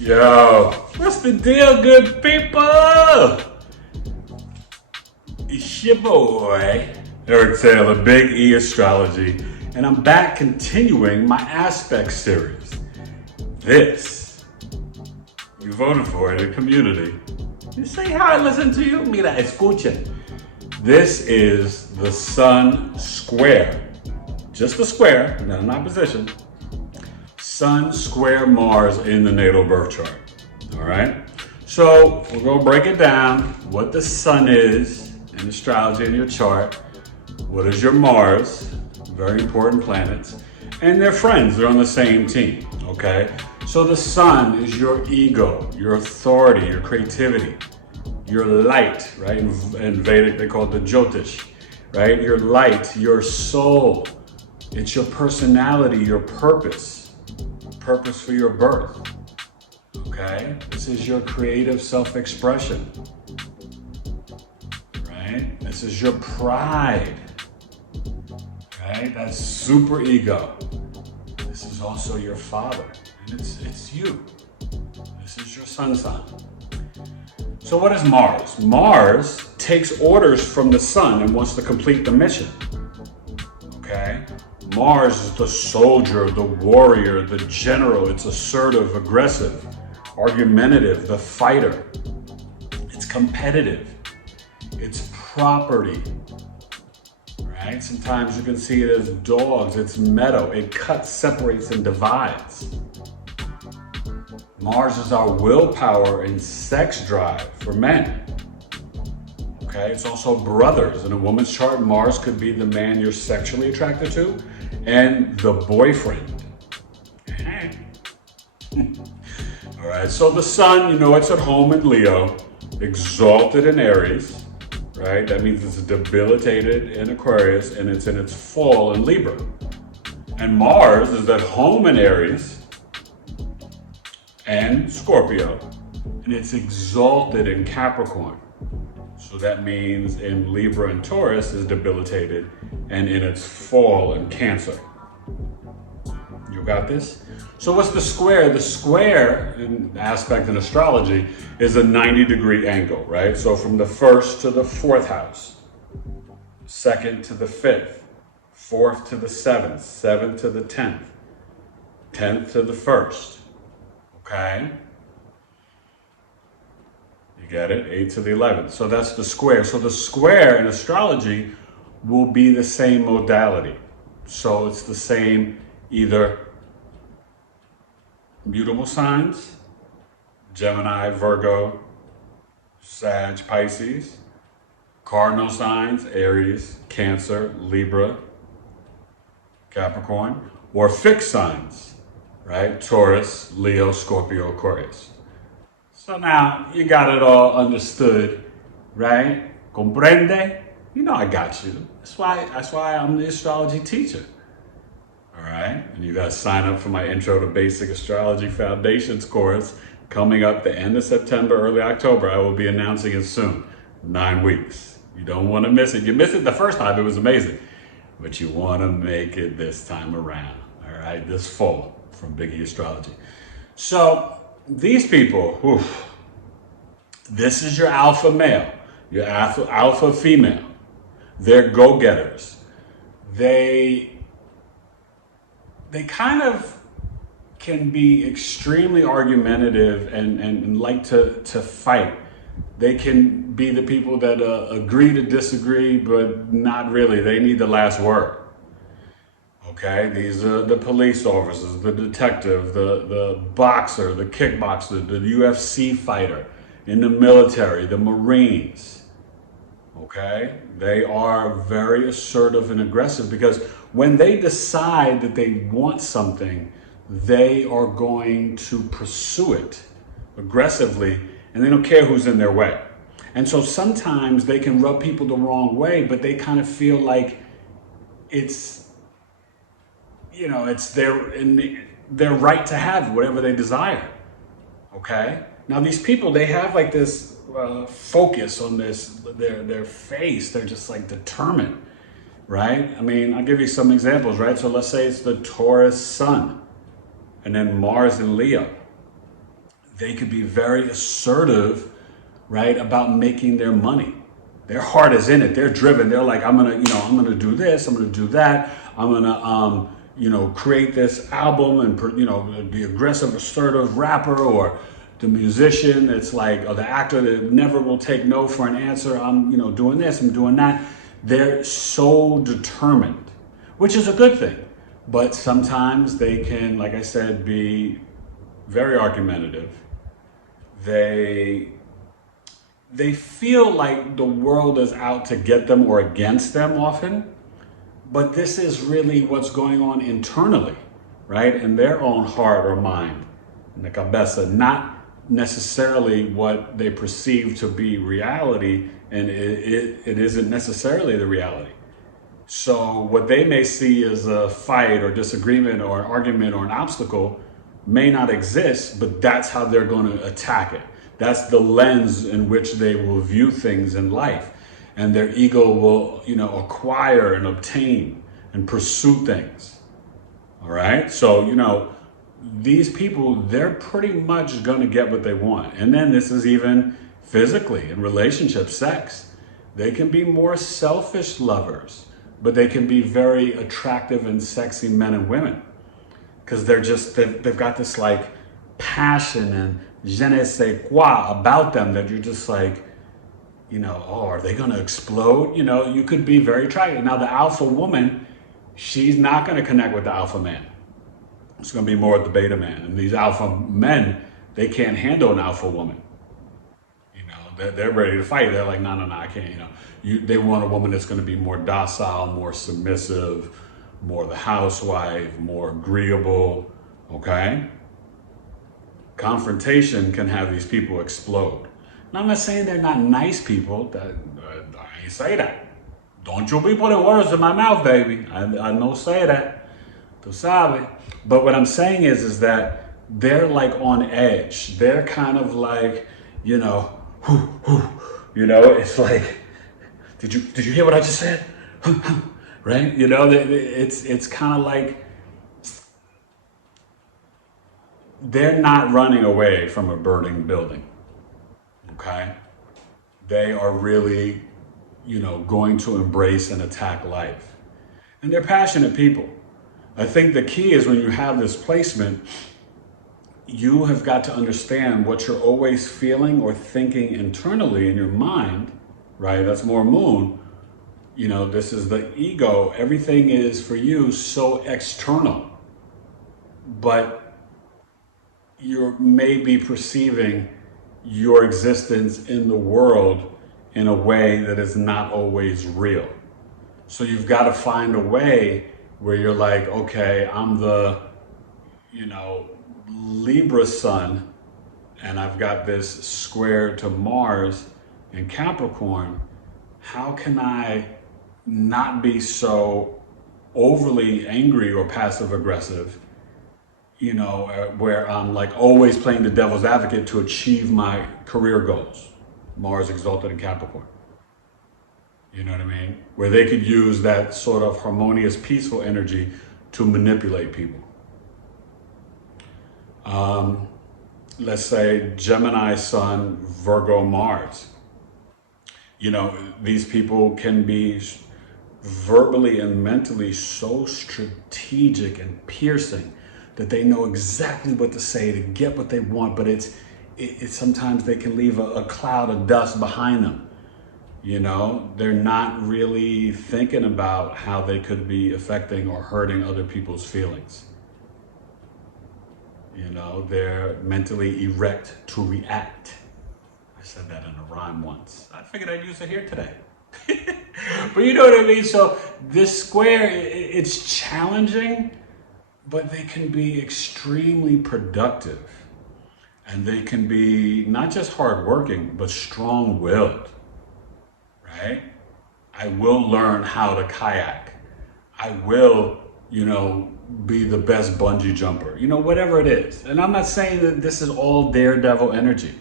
Yo, what's the deal, good people? It's your boy, Eric Taylor, Big E Astrology, and I'm back continuing my aspect series. This, you voted for it in the community. You see how I listen to you? Mira, escuchen. This is the Sun square. Just the square, not in opposition. Sun square Mars in the natal birth chart. All right? So we're going to break it down what the Sun is in astrology in your chart. What is your Mars? Very important planets. And they're friends. They're on the same team. Okay? So the Sun is your ego, your authority, your creativity, your light, right? In Vedic, they call it the Jyotish, right? Your light, your soul. It's your personality, your purpose for your birth, okay? This is your creative self-expression, right? This is your pride, right? That's super ego. This is also your father, and it's you. This is your sun sign. So what is Mars? Mars takes orders from the sun and wants to complete the mission, okay? Mars is the soldier, the warrior, the general. It's assertive, aggressive, argumentative, the fighter. It's competitive. It's property, right? Sometimes you can see it as dogs. It's meadow. It cuts, separates, and divides. Mars is our willpower and sex drive for men. Okay, it's also brothers. In a woman's chart, Mars could be the man you're sexually attracted to and the boyfriend. All right, so the Sun, you know, it's at home in Leo, exalted in Aries, right? That means it's debilitated in Aquarius and it's in its fall in Libra. And Mars is at home in Aries and Scorpio, and it's exalted in Capricorn. So that means in Libra and Taurus is debilitated and in its fall in Cancer. You got this? So what's the square? The square in aspect in astrology is a 90-degree angle, right? So from the first to the fourth house, second to the fifth, fourth to the seventh, seventh to the 10th, 10th to the first, okay? Get it? 8 to the 11th. So that's the square. So the square in astrology will be the same modality. So it's the same either mutable signs, Gemini, Virgo, Sag, Pisces, cardinal signs, Aries, Cancer, Libra, Capricorn, or fixed signs, right? Taurus, Leo, Scorpio, Aquarius. So now you got it all understood, right? Comprende? You know I got you. That's why I'm the astrology teacher. All right? And you guys sign up for my Intro to Basic Astrology Foundations course coming up the end of September, early October. I will be announcing it soon. 9 weeks. You don't want to miss it. You missed it the first time, it was amazing. But you want to make it this time around. All right? This fall from Biggie Astrology. So these people, this is your alpha male, your alpha female. They're go-getters. They kind of can be extremely argumentative and like to fight. They can be the people that agree to disagree, but not really. They need the last word. Okay, these are the police officers, the detective, the boxer, the kickboxer, the UFC fighter, in the military, the Marines. Okay, they are very assertive and aggressive because when they decide that they want something, they are going to pursue it aggressively and they don't care who's in their way. And so sometimes they can rub people the wrong way, but they kind of feel like it's, you know, it's their right to have whatever they desire, okay? Now these people, they have like this focus on this, their face, they're just like determined, right? I mean, I'll give you some examples, right? So let's say it's the Taurus Sun and then Mars in Leo. They could be very assertive, right, about making their money. Their heart is in it. They're driven. They're like, I'm gonna do this. I'm gonna do that. I'm gonna, create this album and, the aggressive, assertive rapper or the musician. It's like, or the actor that never will take no for an answer. I'm, doing this. I'm doing that. They're so determined, which is a good thing. But sometimes they can, like I said, be very argumentative. They feel like the world is out to get them or against them often, but this is really what's going on internally, right? In their own heart or mind, in the cabeza, not necessarily what they perceive to be reality, and it isn't necessarily the reality. So what they may see as a fight or disagreement or an argument or an obstacle may not exist, but that's how they're going to attack it. That's the lens in which they will view things in life. And their ego will, acquire and obtain and pursue things. All right? So, these people, they're pretty much going to get what they want. And then this is even physically in relationships, sex. They can be more selfish lovers, but they can be very attractive and sexy men and women. Because they've got this like passion and je ne sais quoi about them that you're just like, are they going to explode? You could be very attractive. Now, the alpha woman, she's not going to connect with the alpha man. It's going to be more with the beta man. And these alpha men, they can't handle an alpha woman. They're ready to fight. They're like, no, I can't. They want a woman that's going to be more docile, more submissive, more the housewife, more agreeable. Okay? Confrontation can have these people explode. Now, I'm not saying they're not nice people. I ain't say that. Don't you be putting words in my mouth, baby. I don't say that. Tu sabe. But what I'm saying is that they're like on edge. They're kind of like, it's like, did you hear what I just said? Right? It's kind of like they're not running away from a burning building. Okay? They are really, going to embrace and attack life. And they're passionate people. I think the key is when you have this placement, you have got to understand what you're always feeling or thinking internally in your mind, right? That's more moon. This is the ego. Everything is for you so external. But you may be perceiving your existence in the world in a way that is not always real. So you've got to find a way where you're like, okay, I'm the, Libra sun, and I've got this square to Mars in Capricorn. How can I not be so overly angry or passive aggressive, where I'm like always playing the devil's advocate to achieve my career goals? Mars exalted in Capricorn. You know what I mean? Where they could use that sort of harmonious, peaceful energy to manipulate people. Let's say Gemini Sun, Virgo Mars. These people can be verbally and mentally so strategic and piercing that they know exactly what to say to get what they want, but it's sometimes they can leave a cloud of dust behind them. They're not really thinking about how they could be affecting or hurting other people's feelings. They're mentally erect to react. I said that in a rhyme once. I figured I'd use it here today. But you know what I mean? So this square, it's challenging, but they can be extremely productive. And they can be not just hardworking, but strong-willed. Right? I will learn how to kayak. I will, be the best bungee jumper. Whatever it is. And I'm not saying that this is all daredevil energy,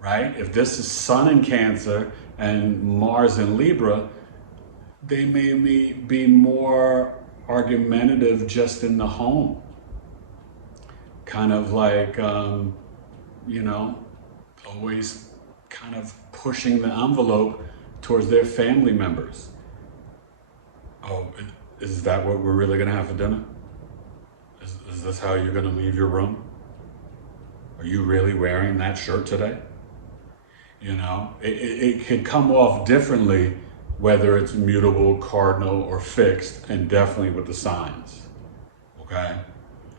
right? If this is Sun in Cancer and Mars in Libra, they may be more argumentative just in the home. Kind of like, you know, always kind of pushing the envelope towards their family members. Oh, is that what we're really gonna have for dinner? Is this how you're gonna leave your room? Are you really wearing that shirt today? You know, it could come off differently whether it's mutable, cardinal, or fixed, and definitely with the signs. Okay?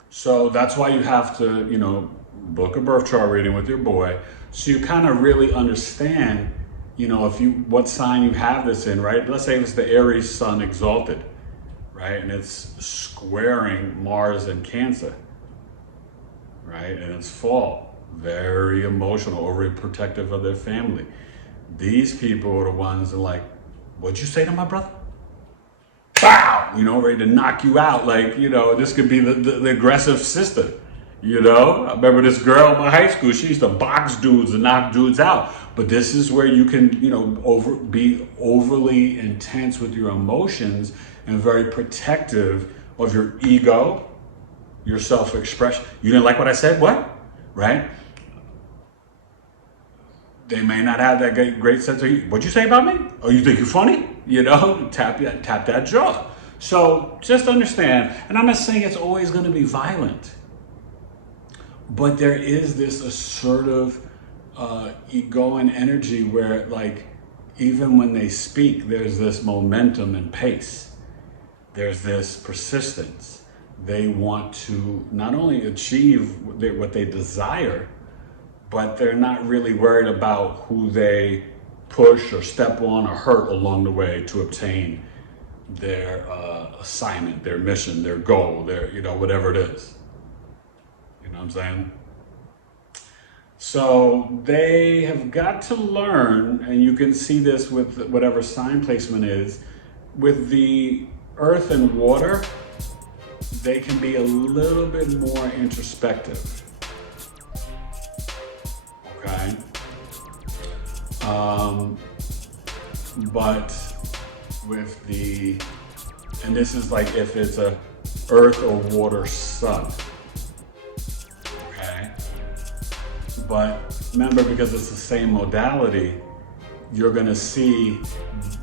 So that's why you have to, you know, book a birth chart reading with your boy so you kind of really understand, you know, what sign you have this in, right? Let's say it's the Aries Sun exalted, right? And it's squaring Mars and Cancer, right? And it's fall, very emotional, overprotective of their family. These people are the ones that are like, what'd you say to my brother? Bow! You know, ready to knock you out. Like, you know, this could be the aggressive sister. You know, I remember this girl in my high school, she used to box dudes and knock dudes out. But this is where you can, you know, be overly intense with your emotions and very protective of your ego, your self-expression. You didn't like what I said? What? Right? They may not have that great sense of, what'd you say about me? Oh, you think you're funny? You know, tap that jaw. So just understand, and I'm not saying it's always going to be violent, but there is this assertive ego and energy where, like, even when they speak, there's this momentum and pace. There's this persistence. They want to not only achieve what they desire, but they're not really worried about who they push or step on or hurt along the way to obtain their assignment, their mission, their goal, their, you know, whatever it is. You know what I'm saying? So they have got to learn, and you can see this with whatever sign placement is, with the earth and water, they can be a little bit more introspective. Okay? But with and this is like if it's a earth or water sun. Okay? But remember, because it's the same modality, you're gonna see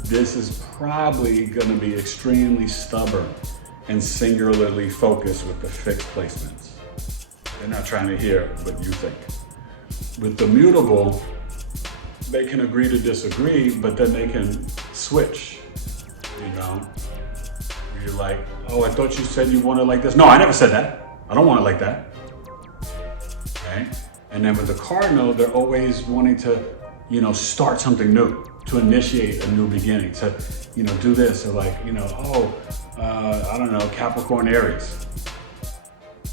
this is probably gonna be extremely stubborn and singularly focused with the fixed placements. They're not trying to hear what you think. With the mutable, they can agree to disagree, but then they can switch, you know? You're like, oh, I thought you said you wanted it like this. No, I never said that. I don't want it like that. Okay? And then with the cardinal, they're always wanting to, you know, start something new, to initiate a new beginning, to, you know, do this, or like, you know, I don't know, Capricorn, Aries.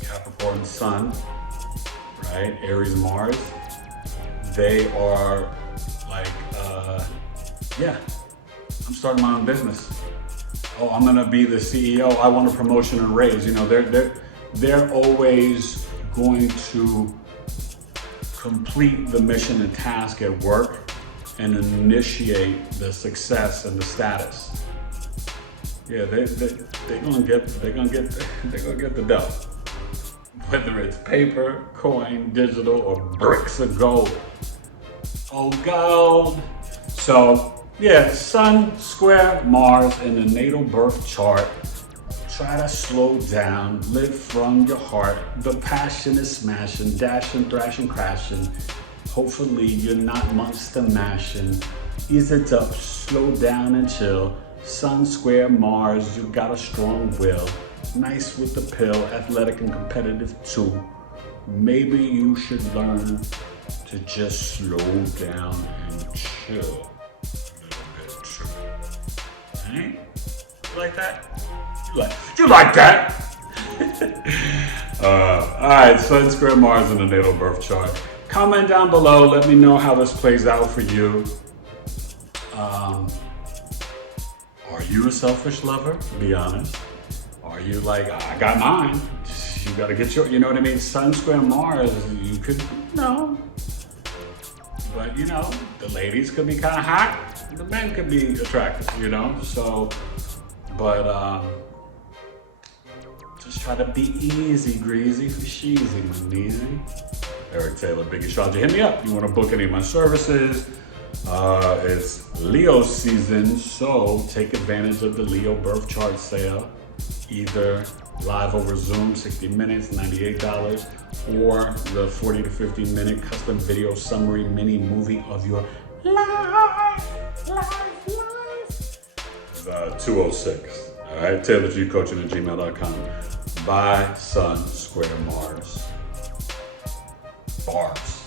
Capricorn Sun, right? Aries, Mars. They are like, yeah, I'm starting my own business. Oh, I'm gonna be the CEO. I want a promotion and raise. You know, they're always going to complete the mission and task at work and initiate the success and the status. Yeah, they're gonna get the dough. Whether it's paper, coin, digital, or bricks of gold. Oh, gold. So, yeah, Sun, square, Mars in the natal birth chart. Try to slow down, live from your heart. The passion is smashing, dashing, thrashing, crashing. Hopefully you're not monster mashing. Ease it up, slow down and chill. Sun, square, Mars, you got a strong will. Nice with the pill, athletic and competitive too. Maybe you should learn to just slow down and chill a little bit too. Alright? You like that? You like that? Alright, Sun, square, Mars in the natal birth chart. Comment down below, let me know how this plays out for you. Are you a selfish lover? Be honest. Are you like, I got mine, you gotta get your, you know what I mean? Sun, square, Mars, you could, no. But you know, the ladies could be kind of hot, the men could be attractive, you know? So, but just try to be easy, greasy for sheezy, easy. Eric Taylor, Big Astrology. Hit me up. You want to book any of my services? It's Leo season, so take advantage of the Leo birth chart sale. Either live over Zoom, 60 minutes, $98, or the 40 to 50 minute custom video summary mini movie of your life. 206. All right, TaylorGCoaching@gmail.com. By Sun Square Mars. Bars.